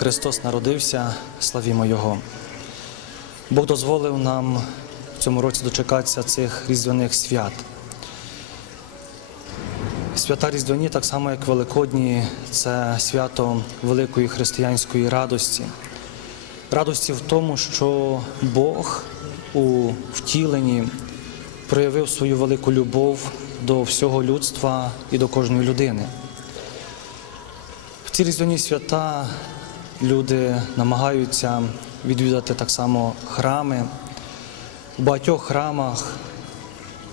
Христос народився, славімо Його. Бог дозволив нам в цьому році дочекатися цих різдвяних свят. Свята Різдвяні, так само як Великодні, це свято великої християнської радості. Радості в тому, що Бог у втіленні проявив свою велику любов до всього людства і до кожної людини. В ці різдвяні свята люди намагаються відвідати так само храми. У багатьох храмах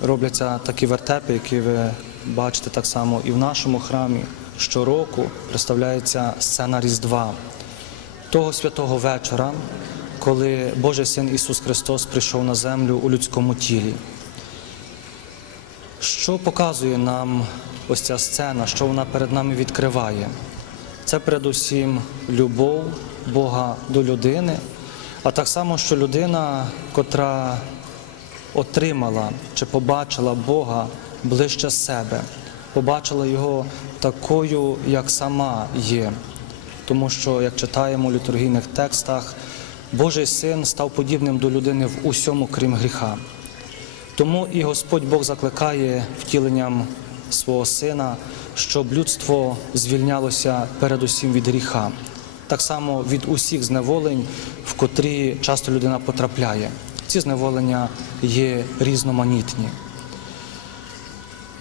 робляться такі вертепи, які ви бачите так само і в нашому храмі. Щороку представляється сцена Різдва, того святого вечора, коли Божий Син Ісус Христос прийшов на землю у людському тілі. Що показує нам ось ця сцена, що вона перед нами відкриває? Це передусім любов Бога до людини, а так само, що людина, котра отримала чи побачила Бога ближче себе, побачила його такою, як сама є. Тому що, як читаємо у літургійних текстах, Божий син став подібним до людини в усьому, крім гріха. Тому і Господь Бог закликає втіленням свого сина, щоб людство звільнялося передусім від гріха, так само від усіх зневолень, в котрі часто людина потрапляє. Ці зневолення є різноманітні.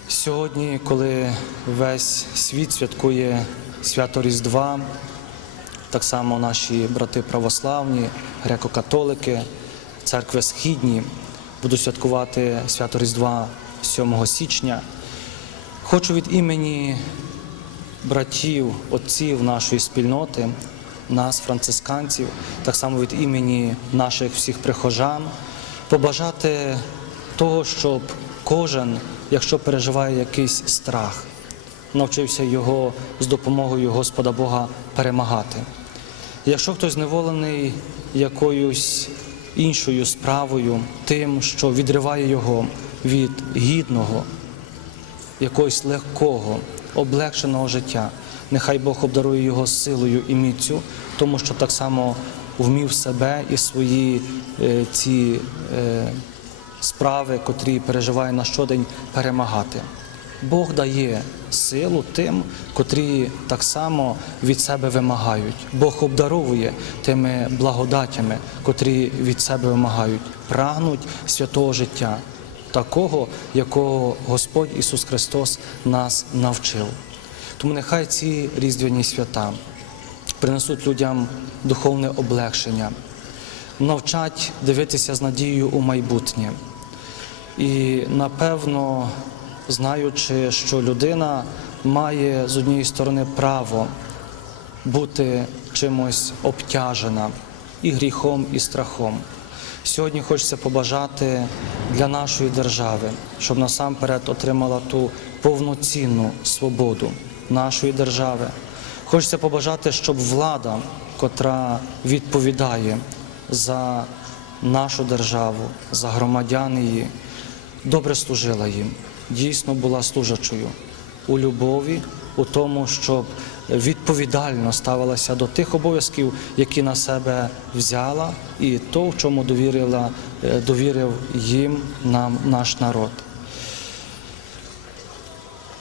Сьогодні, коли весь світ святкує свято Різдва, так само наші брати православні, греко-католики, церкви східні будуть святкувати свято Різдва 7 січня. Хочу від імені братів, отців нашої спільноти, нас, францисканців, так само від імені наших всіх прихожан, побажати того, щоб кожен, якщо переживає якийсь страх, навчився його з допомогою Господа Бога перемагати. Якщо хтось зневолений якоюсь іншою справою, тим, що відриває його від гідного, якогось легкого, облегшеного життя, нехай Бог обдарує його силою і міцю, тому що так само вмів себе і свої е, ці е, справи, котрі переживає на щодень, перемагати. Бог дає силу тим, котрі так само від себе вимагають. Бог обдаровує тими благодатями, котрі від себе вимагають, прагнуть святого життя, такого, якого Господь Ісус Христос нас навчив. Тому нехай ці різдвяні свята принесуть людям духовне облегшення, навчать дивитися з надією у майбутнє. І напевно, знаючи, що людина має з однієї сторони право бути чимось обтяжена і гріхом, і страхом. Сьогодні хочеться побажати для нашої держави, щоб насамперед отримала ту повноцінну свободу нашої держави. Хочеться побажати, щоб влада, котра відповідає за нашу державу, за громадян її, добре служила їм, дійсно була служачою у любові, у тому, щоб відповідально ставилася до тих обов'язків, які на себе взяла, і то, в чому довірила, е, довірив їм нам наш народ.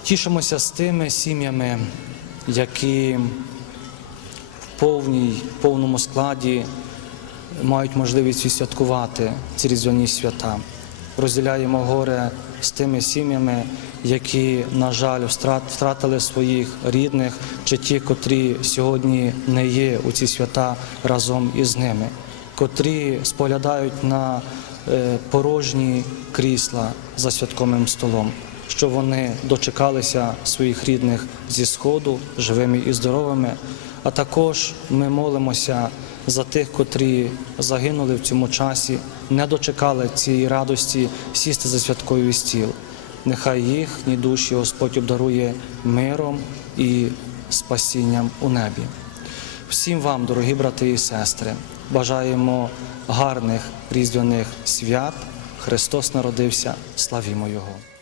Тішимося з тими сім'ями, які в повній, повному складі мають можливість відсвяткувати ці різдвяні свята. Розділяємо горе з тими сім'ями, які, на жаль, втрат- втратили своїх рідних, чи ті, котрі сьогодні не є у ці свята разом із ними, котрі споглядають на е, порожні крісла за святковим столом, що вони дочекалися своїх рідних зі сходу, живими і здоровими. А також ми молимося за тих, котрі загинули в цьому часі, не дочекали цієї радості сісти за святковий стіл. Нехай їхні душі Господь обдарує миром і спасінням у небі. Всім вам, дорогі брати і сестри, бажаємо гарних різдвяних свят. Христос народився, славімо Його.